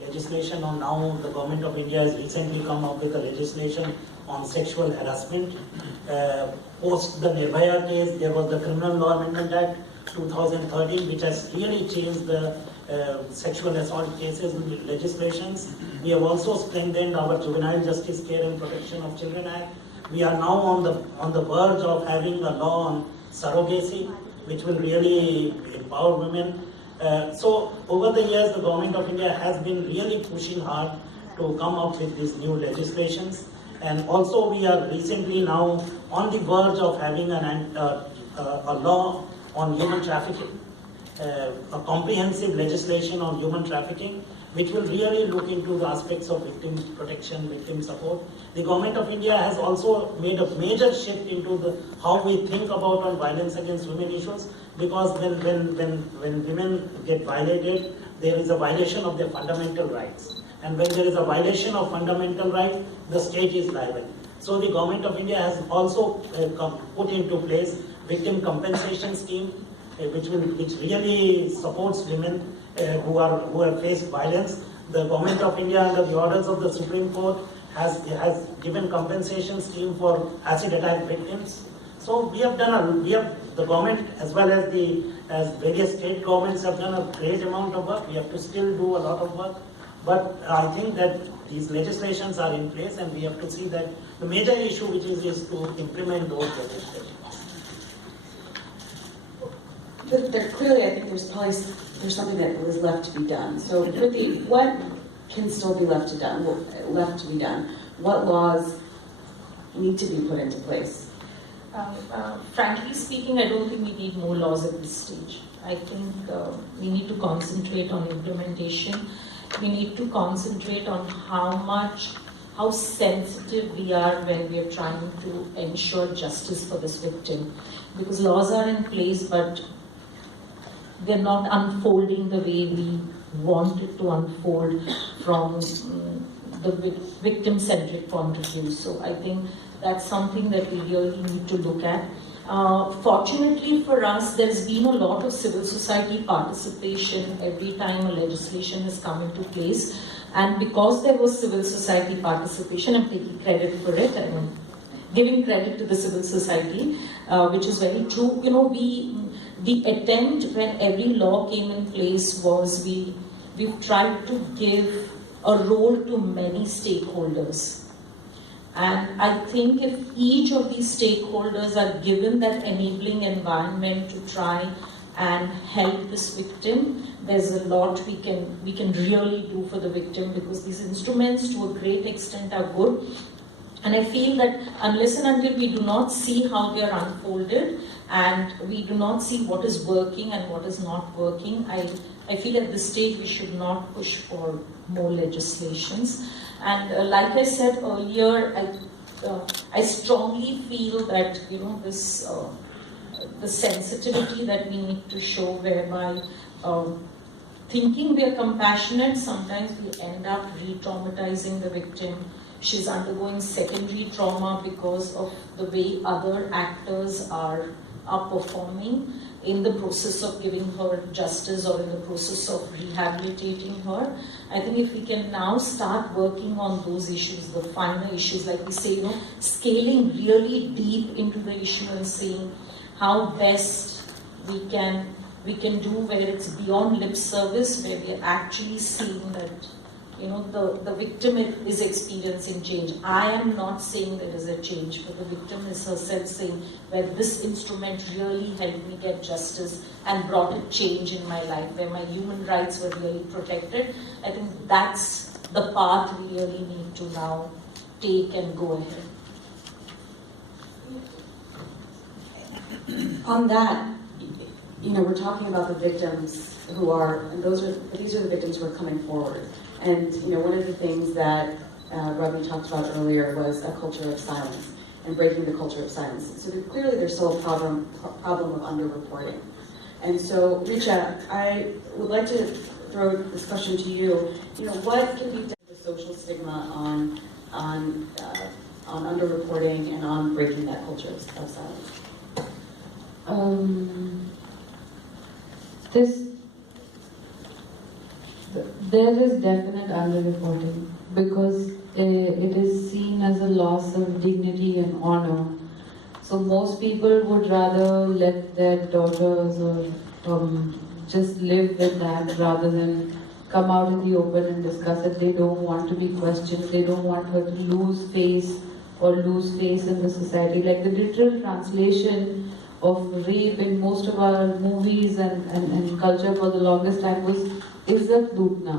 legislation on now. The government of India has recently come up with a legislation on sexual harassment. Post the Nirbhaya case, there was the Criminal Law Amendment Act 2013, which has really changed the sexual assault cases legislations. We have also strengthened our Juvenile Justice Care and Protection of Children Act. We are now on the verge of having a law on surrogacy, which will really empower women. So over the years, the government of India has been really pushing hard to come up with these new legislations. And also we are recently now on the verge of having a law on human trafficking, a comprehensive legislation on human trafficking, which will really look into the aspects of victim protection, victim support. The government of India has also made a major shift into how we think about on violence against women issues, because when women get violated, there is a violation of their fundamental rights. And when there is a violation of fundamental rights, the state is liable. So the government of India has also put into place victim compensation scheme, which really supports women who have faced violence. The government of India, under the orders of the Supreme Court, has given compensation scheme for acid attack victims. So the government as well as various state governments have done a great amount of work. We have to still do a lot of work, but I think that these legislations are in place, and we have to see that the major issue which is to implement those legislations. But clearly, I think there's something that is left to be done. So, Priti, what can still be left to be done? What laws need to be put into place? Frankly speaking, I don't think we need more laws at this stage. I think we need to concentrate on implementation. We need to concentrate on how sensitive we are when we are trying to ensure justice for this victim. Because laws are in place, but they're not unfolding the way we want it to unfold from the victim-centric point of view. So I think that's something that we really need to look at. Fortunately for us, there's been a lot of civil society participation every time a legislation has come into place. And because there was civil society participation, I'm taking credit for it, I'm giving credit to the civil society, which is very true. You know, the attempt when every law came in place was we've tried to give a role to many stakeholders. And I think if each of these stakeholders are given that enabling environment to try and help this victim, there's a lot we can really do for the victim, because these instruments to a great extent are good. And I feel that unless and until we do not see how they are unfolded and we do not see what is working and what is not working, I feel at this stage we should not push for more legislations. And like I said earlier, I strongly feel that, you know, this the sensitivity that we need to show, whereby thinking we are compassionate, sometimes we end up re-traumatizing the victim. She's undergoing secondary trauma because of the way other actors are performing in the process of giving her justice or in the process of rehabilitating her. I think if we can now start working on those issues, the finer issues, like we say, you know, scaling really deep into the issue and saying how best we can do where it's beyond lip service, where we are actually seeing that, you know, the victim is experiencing change. I am not saying there is a change, but the victim is herself saying, where this instrument really helped me get justice and brought a change in my life, where my human rights were really protected. I think that's the path we really need to now take and go ahead. On that, you know, we're talking about the victims who are, and these are the victims who are coming forward. And, you know, one of the things that Ravi talked about earlier was a culture of silence and breaking the culture of silence. So clearly there's still a problem of underreporting. And so, Richa, I would like to throw this question to you. You know, what can be done with the social stigma on underreporting and on breaking that culture of silence? There is definite underreporting because it is seen as a loss of dignity and honor. So most people would rather let their daughters or just live with that rather than come out in the open and discuss it. They don't want to be questioned. They don't want her to lose face or lose face in the society. Like the literal translation of rape in most of our movies and culture for the longest time was Izzat Lootna,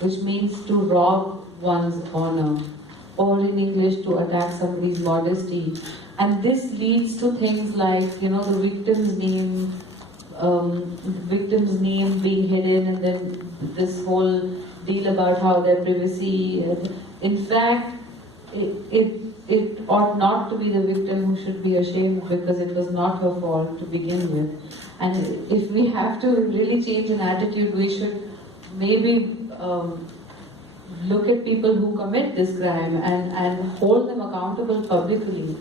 which means to rob one's honor, or in English to attack somebody's modesty. And this leads to things like, you know, the victim's name being hidden, and then this whole deal about how their privacy. In fact, it ought not to be the victim who should be ashamed because it was not her fault to begin with. And if we have to really change an attitude, we should maybe look at people who commit this crime and hold them accountable publicly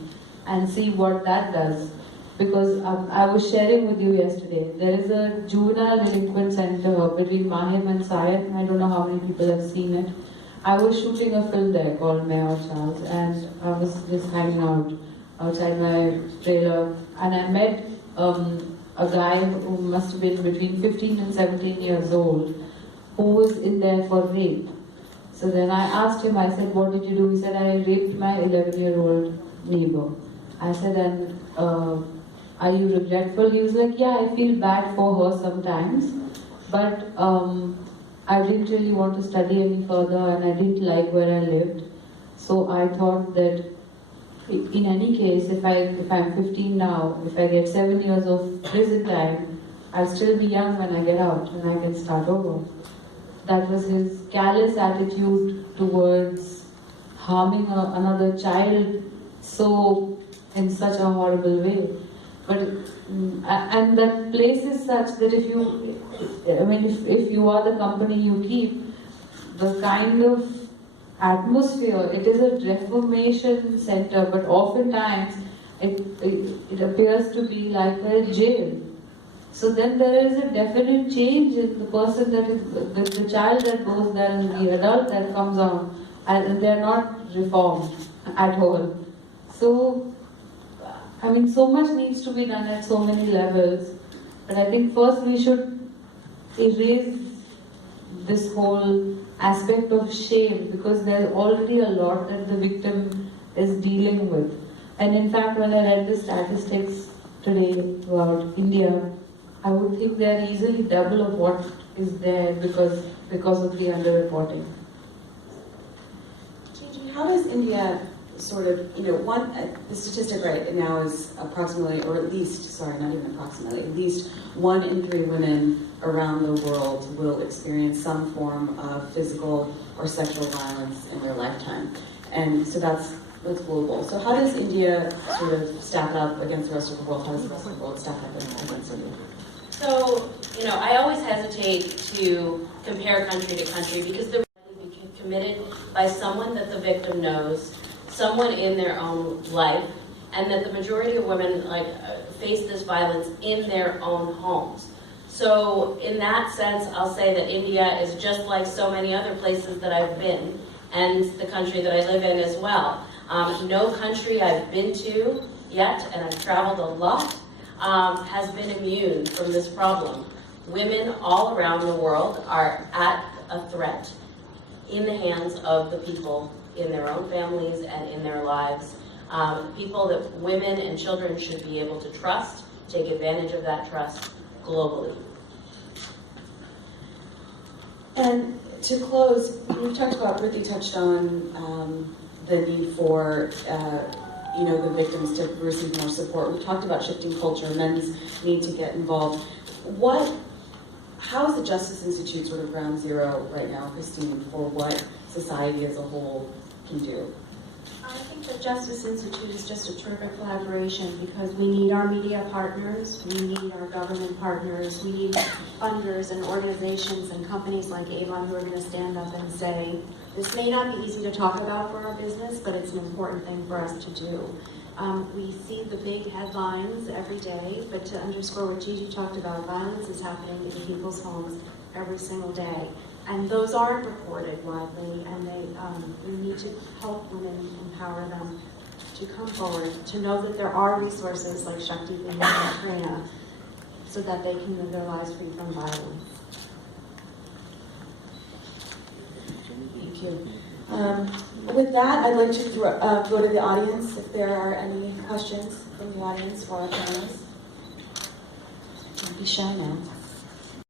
and see what that does. Because I was sharing with you yesterday, there is a juvenile delinquent center between Mahim and Sayed. I don't know how many people have seen it. I was shooting a film there called Mayor Charles, and I was just hanging out outside my trailer, and I met a guy who must have been between 15 and 17 years old, who was in there for rape. So then I asked him, I said, what did you do? He said, I raped my 11-year-old neighbor. I said, and are you regretful? He was like, yeah, I feel bad for her sometimes, but I didn't really want to study any further and I didn't like where I lived. So I thought that in any case, if I'm 15 now, if I get 7 years of prison time, I'll still be young when I get out and I can start over. That was his callous attitude towards harming another child in such a horrible way. But and that place is such that if you are the company you keep, the kind of atmosphere, it is a reformation center, but oftentimes it appears to be like a jail. So then there is a definite change in the person that is the child that goes there and the adult that comes out, and they are not reformed at all. So so much needs to be done at so many levels, but I think first we should erase this whole aspect of shame, because there's already a lot that the victim is dealing with. And in fact, when I read the statistics today about India, I would think they're easily double of what is there because of the underreporting. How does India sort of, the statistic right now is approximately, or at least, sorry, not even approximately, at least 1 in 3 women around the world will experience some form of physical or sexual violence in their lifetime. And so that's global. So how does India sort of stack up against the rest of the world? How does the rest of the world stack up against India? So, I always hesitate to compare country to country because they're committed by someone that the victim knows, someone in their own life, and that the majority of women face this violence in their own homes. So in that sense, I'll say that India is just like so many other places that I've been, and the country that I live in as well. No country I've been to yet, and I've traveled a lot, has been immune from this problem. Women all around the world are at a threat in the hands of the people in their own families and in their lives. People that women and children should be able to trust, take advantage of that trust globally. And to close, we've talked about, Priti touched on the need for the victims to receive more support. We've talked about shifting culture, men's need to get involved. How is the Justice Institute sort of ground zero right now, Christine, for what society as a whole can do? I think the Justice Institute is just a terrific collaboration because we need our media partners, we need our government partners, we need funders and organizations and companies like Avon who are going to stand up and say, this may not be easy to talk about for our business, but it's an important thing for us to do. We see the big headlines every day, but to underscore what Gigi talked about, violence is happening in people's homes every single day. And those aren't reported widely, and we need to help women, empower them to come forward, to know that there are resources like Shakti and Karina, so that they can live their lives free from violence. Thank you. With that, I'd like to go to the audience if there are any questions from the audience for our panelists. Don't be shy now.